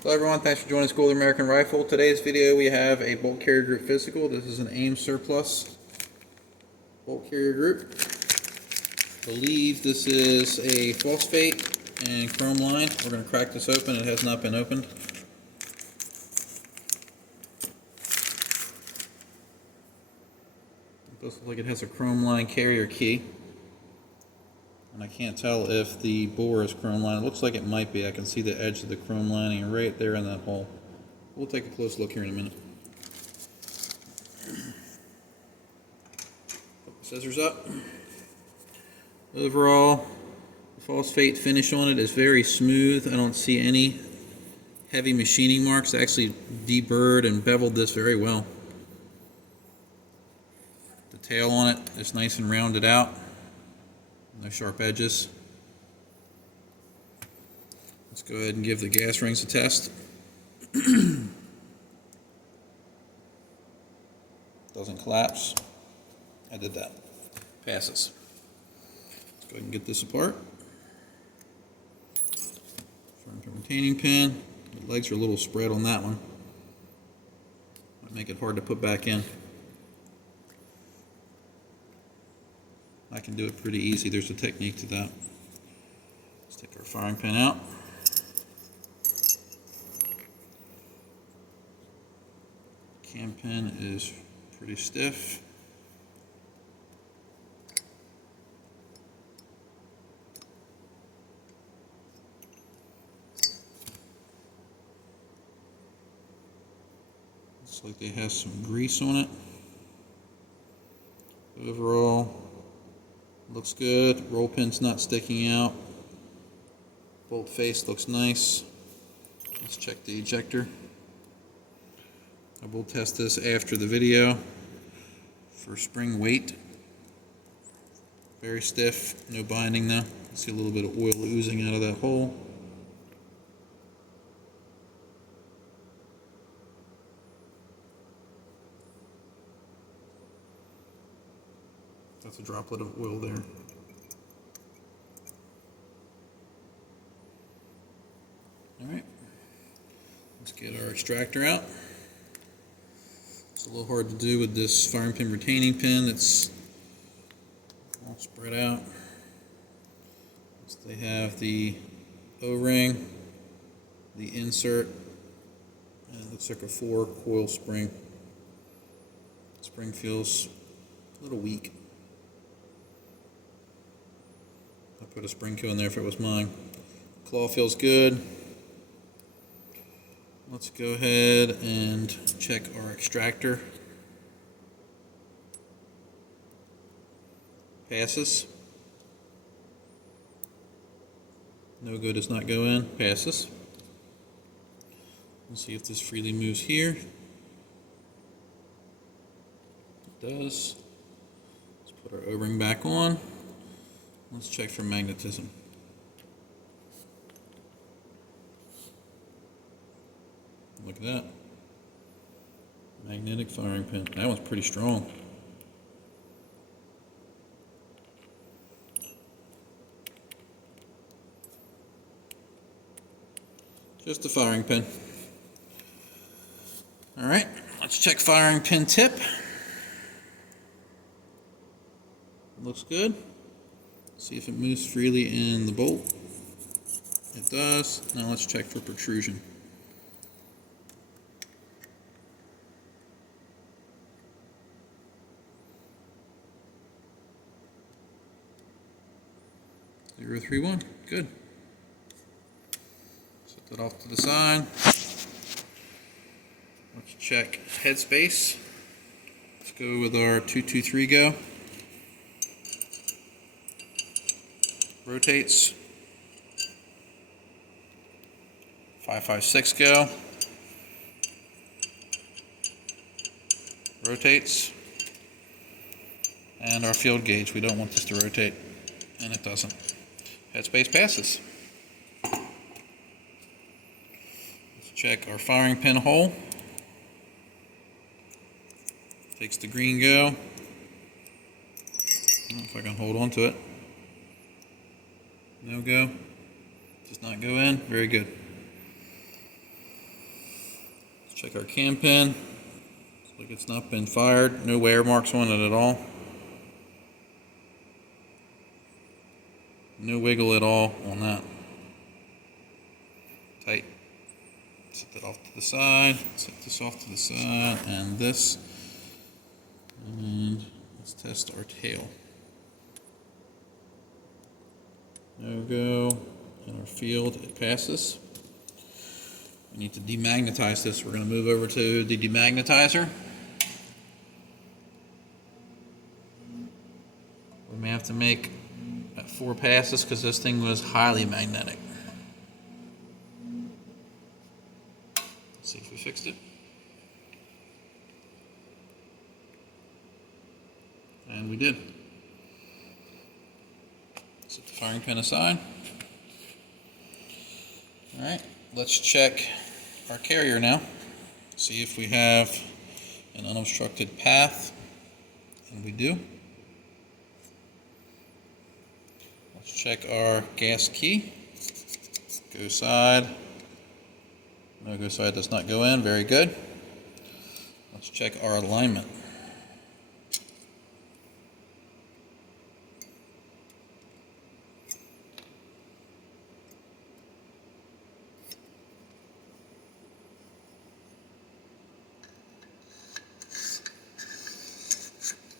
Hello everyone, thanks for joining School of the American Rifle. Today's video we have a bolt carrier group physical. This is an AIM Surplus bolt carrier group. I believe this is a phosphate and chrome line. We're going to crack this open. It has not been opened. It does look like it has a chrome line carrier key. And I can't tell if the bore is chrome line. It looks like it might be. I can see the edge of the chrome lining right there in that hole. We'll take a close look here in a minute. Put the scissors up. Overall, the phosphate finish on it is very smooth. I don't see any heavy machining marks. I actually deburred and beveled this very well. The tail on it is nice and rounded out. No sharp edges. Let's go ahead and give the gas rings a test. Doesn't collapse. I did that. Passes. Let's go ahead and get this apart. Front retaining pin. The legs are a little spread on that one. Might make it hard to put back in. I can do it pretty easy. There's a technique to that. Let's take our firing pin out. Cam pin is pretty stiff. Looks like it has some grease on it. Overall, looks good. Roll pin's not sticking out. Bolt face looks nice. Let's check the ejector. I will test this after the video for spring weight. Very stiff, no binding though. See a little bit of oil oozing out of that hole. That's a droplet of oil there. Alright, let's get our extractor out. It's a little hard to do with this firing pin retaining pin. It's all spread out. So they have the O-ring, the insert, and it looks like a 4-coil spring. Spring feels a little weak. I'd put a spring coil in there if it was mine. Claw feels good. Let's go ahead and check our extractor. Passes. No go does not go in. Passes. Let's see if this freely moves here. It does. Let's put our O-ring back on. Let's check for magnetism. Look at that. Magnetic firing pin. That one's pretty strong. Just a firing pin. Alright, let's check firing pin tip. Looks good. See if it moves freely in the bolt. It does. Now let's check for protrusion. Zero 3-1. Good. Set that off to the side. Let's check headspace. Let's go with our 223 go. Rotates. 556 go. Rotates. And our field gauge. We don't want this to rotate, and it doesn't. Headspace passes. Let's check our firing pin hole. Takes the green go. I don't know if I can hold on to it. No go. Does not go in. Very good. Check our cam pin. Looks like it's not been fired. No wear marks on it at all. No wiggle at all on that. Tight. Set that off to the side. Set this off to the side, and this. And let's test our tail. No go. In our field, it passes. We need to demagnetize this. We're going to move over to the demagnetizer. We may have to make 4 passes because this thing was highly magnetic. Let's see if we fixed it. And we did. Set the firing pin aside. Alright, let's check our carrier now. See if we have an unobstructed path. And we do. Let's check our gas key. Go side. No, go side does not go in. Very good. Let's check our alignment.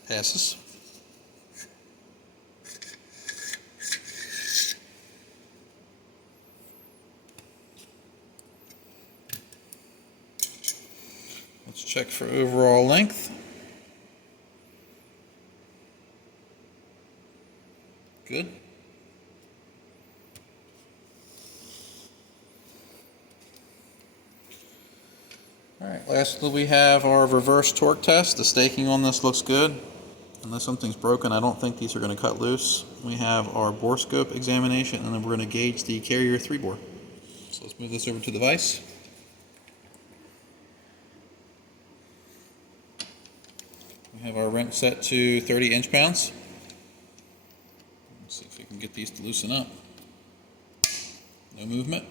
Passes. Let's check for overall length. Good. All right, lastly we have our reverse torque test. The staking on this looks good. Unless something's broken, I don't think these are going to cut loose. We have our Borescope examination, and then we're going to gauge the carrier 3-bore. So let's move this over to the vise. We have our wrench set to 30 inch-pounds. Let's see if we can get these to loosen up. No movement.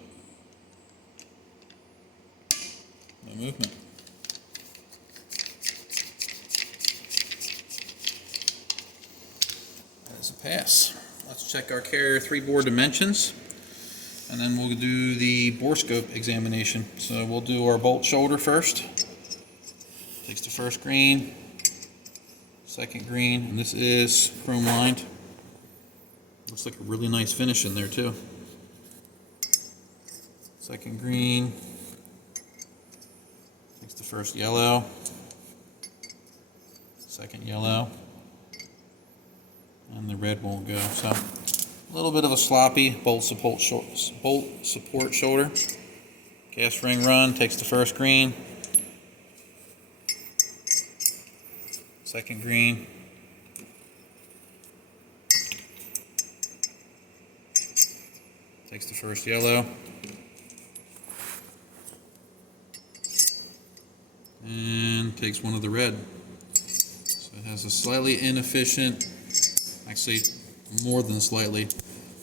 No movement. That's a pass. Let's check our carrier 3-bore dimensions, and then we'll do the Borescope examination. So we'll do our bolt shoulder first. Takes the first green, second green, and this is chrome lined. Looks like a really nice finish in there too. Second green, takes the first yellow, second yellow, and the red won't go. So a little bit of a sloppy bolt support shoulder. Gas ring run, takes the first green, second green, takes the first yellow, and takes one of the red. So it has a slightly inefficient, actually more than slightly,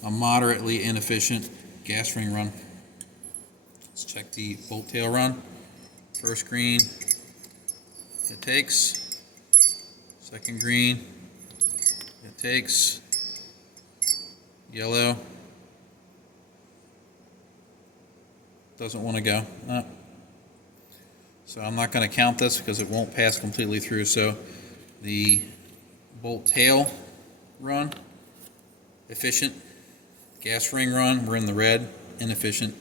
a moderately inefficient gas ring run. Let's check the bolt tail run. First green, it takes. Second green, it takes. Yellow, doesn't want to go. No. So I'm not going to count this because it won't pass completely through. So the bolt tail run, efficient. Gas ring run, we're in the red, inefficient.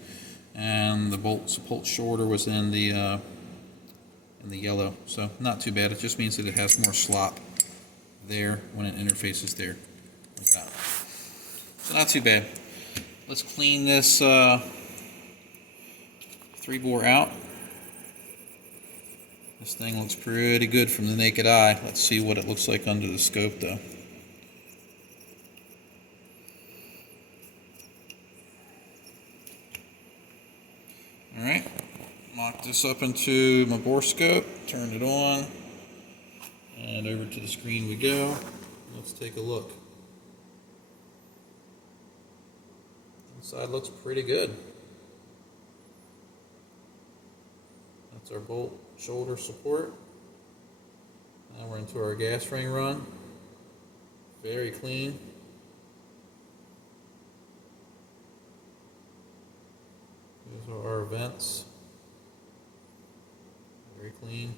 And the bolt support shoulder was in the yellow. So not too bad. It just means that it has more slop there when it interfaces there, like that. So not too bad. Let's clean this 3-bore out. This thing looks pretty good from the naked eye. Let's see what it looks like under the scope though. Alright, lock this up into my Borescope, turn it on, and over to the screen we go. Let's take a look. Inside looks pretty good. That's our bolt shoulder support. Now we're into our gas ring run. Very clean. These are our vents. Very clean.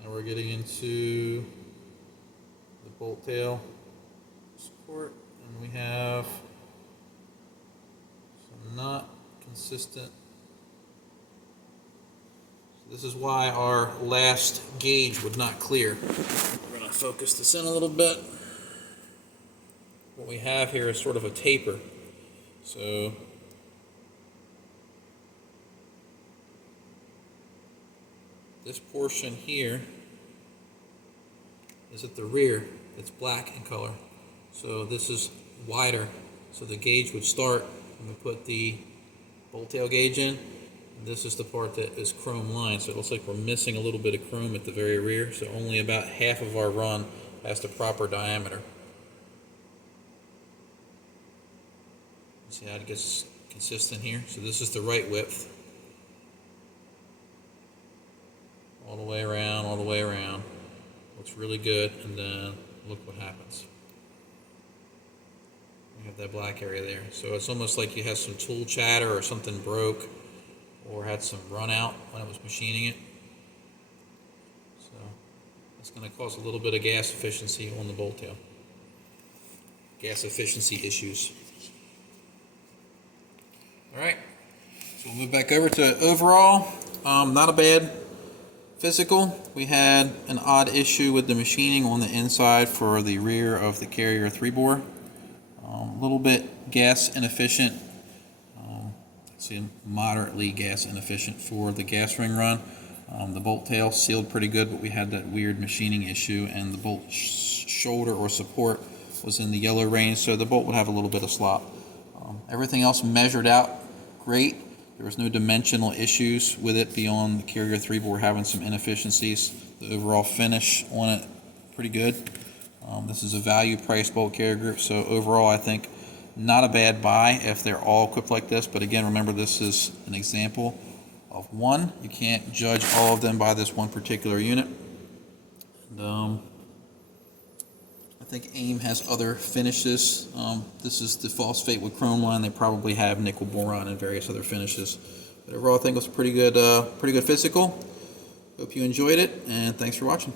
Now we're getting into the bolt tail support, and we have some not consistent. So this is why our last gauge would not clear. We're going to focus this in a little bit. What we have here is sort of a taper. So this portion here is at the rear. It's black in color. So this is wider. So the gauge would start when we put the bolt tail gauge in. And this is the part that is chrome lined. So it looks like we're missing a little bit of chrome at the very rear. So only about half of our run has the proper diameter. See how it gets consistent here? So this is the right width. All the way around, all the way around. Looks really good, and then look what happens. You have that black area there. So it's almost like you had some tool chatter or something broke or had some run out when it was machining it. So that's going to cause a little bit of gas efficiency on the bolt tail. Gas efficiency issues. Alright, so we'll move back over to overall. Not a bad physical. We had an odd issue with the machining on the inside for the rear of the carrier 3-bore. A little bit gas inefficient. See, moderately gas inefficient for the gas ring run. The bolt tail sealed pretty good, but we had that weird machining issue, and the bolt shoulder or support was in the yellow range, so the bolt would have a little bit of slop. Everything else measured out great. There was no dimensional issues with it beyond the carrier 3-bore having some inefficiencies. The overall finish on it, pretty good. This is a value price bolt carrier group, so overall I think not a bad buy if they're all equipped like this. But again, remember, this is an example of one. You can't judge all of them by this one particular unit. And, I think AIM has other finishes. This is the phosphate with chrome line. They probably have nickel boron and various other finishes. But overall, I think it was pretty good physical. Hope you enjoyed it, and thanks for watching.